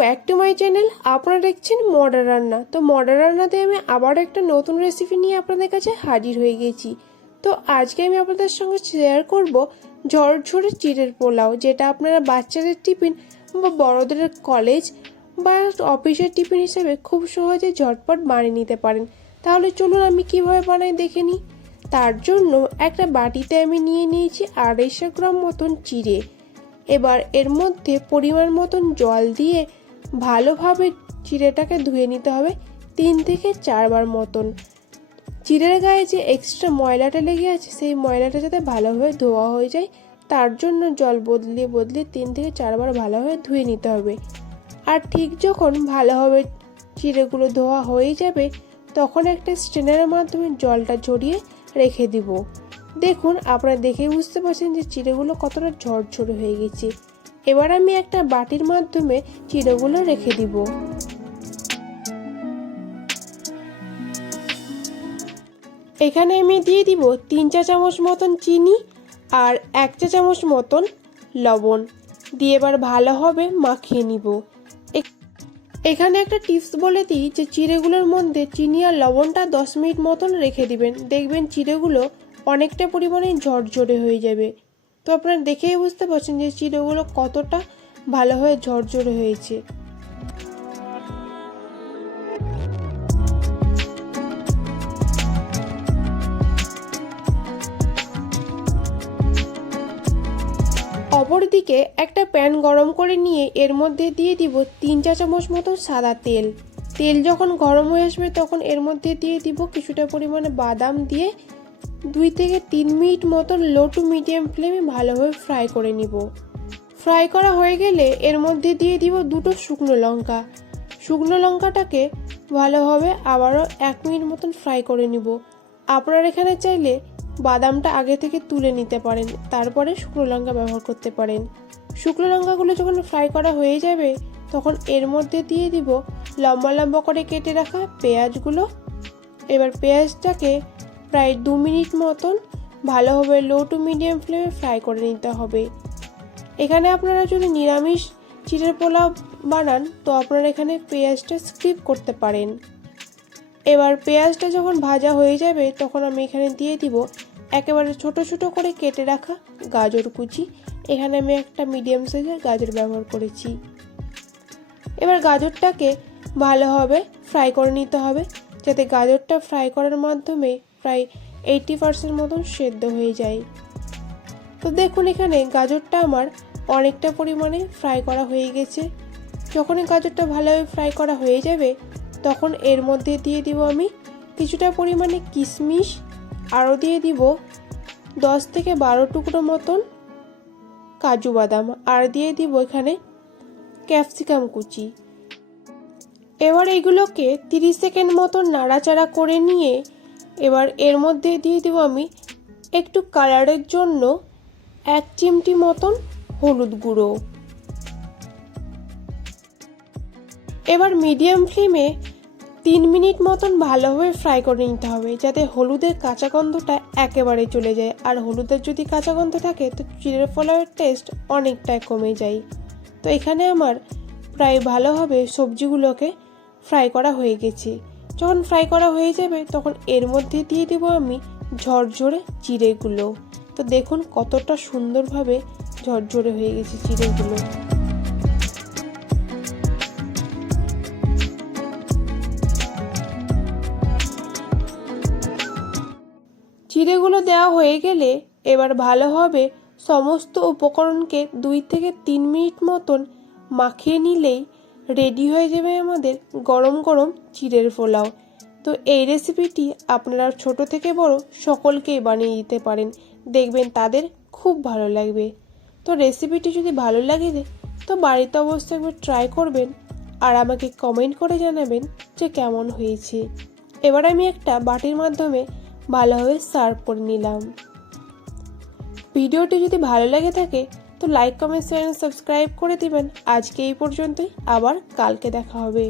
Back to my channel. আপনারা দেখছেন modern রান্না। তো মডার্ন রান্নাতে আমি আবার একটা নতুন রেসিপি নিয়ে আপনাদের কাছে হাজির হয়ে গেছি। তো আজকে আমি আপনাদের সঙ্গে শেয়ার করব ঝরঝরে চিড়ের পোলাও, যেটা আপনারা বাচ্চাদের টিফিন বা বড়দের কলেজ বা অফিসের টিফিন হিসেবে খুব সহজে ঝটপট বানিয়ে নিতে পারেন। তাহলে চলুন আমি কিভাবে বানাই দেখে নিই। তার জন্য একটা বাটিতে আমি নিয়ে নিয়েছি 250 গ্রাম মতন চিড়ে। এবার এর মধ্যে পরিমাণ মতন জল দিয়ে ভালোভাবে চিড়েটাকে ধুয়ে নিতে হবে 3 থেকে 4 বার মতন। চিড়ের গায়ে যে এক্সট্রা ময়লাটা লেগে আছে সেই ময়লাটা যাতে ভালোভাবে ধোয়া হয়ে যায়, তার জন্য জল বদলিয়ে 3 থেকে 4 বার ভালোভাবে ধুয়ে নিতে হবে। আর ঠিক যখন ভালোভাবে চিড়েগুলো ধোয়া হয়ে যাবে তখন একটা স্ট্রেনারের মাধ্যমে জলটা ঝরিয়ে রেখে দিব। দেখুন, আপনারা দেখেই বুঝতে পারছেন যে চিড়েগুলো কতটা ঝরঝরে হয়ে গেছে। এবার আমি একটা বাটির মাধ্যমে চিড়েগুলো রেখে দিব। এখানে আমি দিয়ে দিব 3 চা চামচ মতন চিনি আর 1 চা চামচ মতন লবণ দিয়ে এবার ভালোভাবে মাখিয়ে নিব। এখানে একটা টিপস বলে দিই যে চিড়েগুলোর মধ্যে চিনি আর লবণটা 10 মিনিট মতন রেখে দিবেন। দেখবেন চিড়েগুলো অনেকটা পরিমাণে ঝরঝরে হয়ে যাবে। তো আপনারা দেখেই বুঝতে পারছেন যে চিড়েগুলো কতটা ভালোভাবে ঝরঝরে হয়েছে। অপরদিকে একটা প্যান গরম করে নিয়ে এর মধ্যে দিয়ে দিব 3 চা চামচ মতো সাদা তেল। তেল যখন গরম হয়ে আসবে তখন এর মধ্যে দিয়ে দিব কিছুটা পরিমাণে বাদাম দিয়ে 2 থেকে 3 মিনিট মতন লো টু মিডিয়াম ফ্লেমে ভালোভাবে ফ্রাই করে নিব। ফ্রাই করা হয়ে গেলে এর মধ্যে দিয়ে দিব 2টো শুকনো লঙ্কা। শুকনো লঙ্কাটাকে ভালোভাবে আবারও 1 মিনিট মতন ফ্রাই করে নিব। আপনারা এখানে চাইলে বাদামটা আগে থেকে তুলে নিতে পারেন, তারপরে শুকনো লঙ্কা ব্যবহার করতে পারেন। শুকনো লঙ্কাগুলো যখন ফ্রাই করা হয়ে যাবে তখন এর মধ্যে দিয়ে দিব লম্বা লম্বা করে কেটে রাখা পেঁয়াজগুলো। এবার পেঁয়াজটাকে প্রায় 2 মিনিট মতন ভালোভাবে লো টু মিডিয়াম ফ্লেমে ফ্রাই করে নিতে হবে। এখানে আপনারা যদি নিরামিষ চিড়ের পোলাও বানান তো আপনারা এখানে পেঁয়াজটা স্কিপ করতে পারেন। এবার পেঁয়াজটা যখন ভাজা হয়ে যাবে তখন আমি এখানে দিয়ে দিব একেবারে ছোট ছোট করে কেটে রাখা গাজর কুচি। এখানে আমি একটা মিডিয়াম সাইজের গাজর ব্যবহার করেছি। এবার গাজরটাকে ভালোভাবে ফ্রাই করে নিতে হবে, যাতে গাজরটা ফ্রাই করার মাধ্যমে প্রায় 80% মতন সেদ্ধ হয়ে যায়। তো দেখুন, এখানে গাজরটা আমার অনেকটা পরিমাণে ফ্রাই করা হয়ে গেছে। যখনই গাজরটা ভালোভাবে ফ্রাই করা হয়ে যাবে তখন এর মধ্যে দিয়ে দিব আমি কিছুটা পরিমাণে কিশমিশ, আরও দিয়ে দিব 10 থেকে 12 টুকরো মতন কাজু বাদাম, আর দিয়ে দিব এখানে ক্যাপসিকাম কুচি। এবার এগুলোকে 30 সেকেন্ড মতন নাড়াচাড়া করে নিয়ে এবার এর মধ্যে দিয়ে দিব আমি একটু কালারের জন্য 1 চিমটি মতন হলুদ গুঁড়ো। এবার মিডিয়াম ফ্লেমে 3 মিনিট মতন ভালোভাবে ফ্রাই করে নিতে হবে, যাতে হলুদের কাঁচা গন্ধটা একেবারে চলে যায়। আর হলুদের যদি কাঁচা গন্ধ থাকে তো চিড়ের পোলাওয়ের টেস্ট অনেকটাই কমে যায়। তো এখানে আমার প্রায় ভালোভাবে সবজিগুলোকে ফ্রাই করা হয়ে গেছে। যখন ফ্রাই করা হয়ে যাবে তখন এর মধ্যে দিয়ে দেব আমি ঝরঝরে চিড়েগুলো। তো দেখুন কতটা সুন্দরভাবে ঝরঝরে হয়ে গেছে চিড়েগুলো। চিড়েগুলো দেওয়া হয়ে গেলে এবার ভালোভাবে সমস্ত উপকরণকে 2 থেকে 3 মিনিট মতন মাখিয়ে নিলেই রেডি হয়ে যাবে আমাদের গরম গরম চিড়ের পোলাও। তো এই রেসিপিটি আপনারা ছোট থেকে বড় সকলকেই বানিয়ে দিতে পারেন, দেখবেন তাদের খুব ভালো লাগবে। তো রেসিপিটি যদি ভালো লাগে তো বাড়িতে অবশ্যই একবার ট্রাই করবেন আর আমাকে কমেন্ট করে জানাবেন যে কেমন হয়েছে। এবার আমি একটা বাটির মাধ্যমে ভালোভাবে সার্ভ করে নিলাম। ভিডিওটি যদি ভালো লেগে থাকে তো লাইক, কমেন্ট, শেয়ার, সাবস্ক্রাইব করে দিবেন। আজকে এই পর্যন্তই, আবার কালকে দেখা হবে।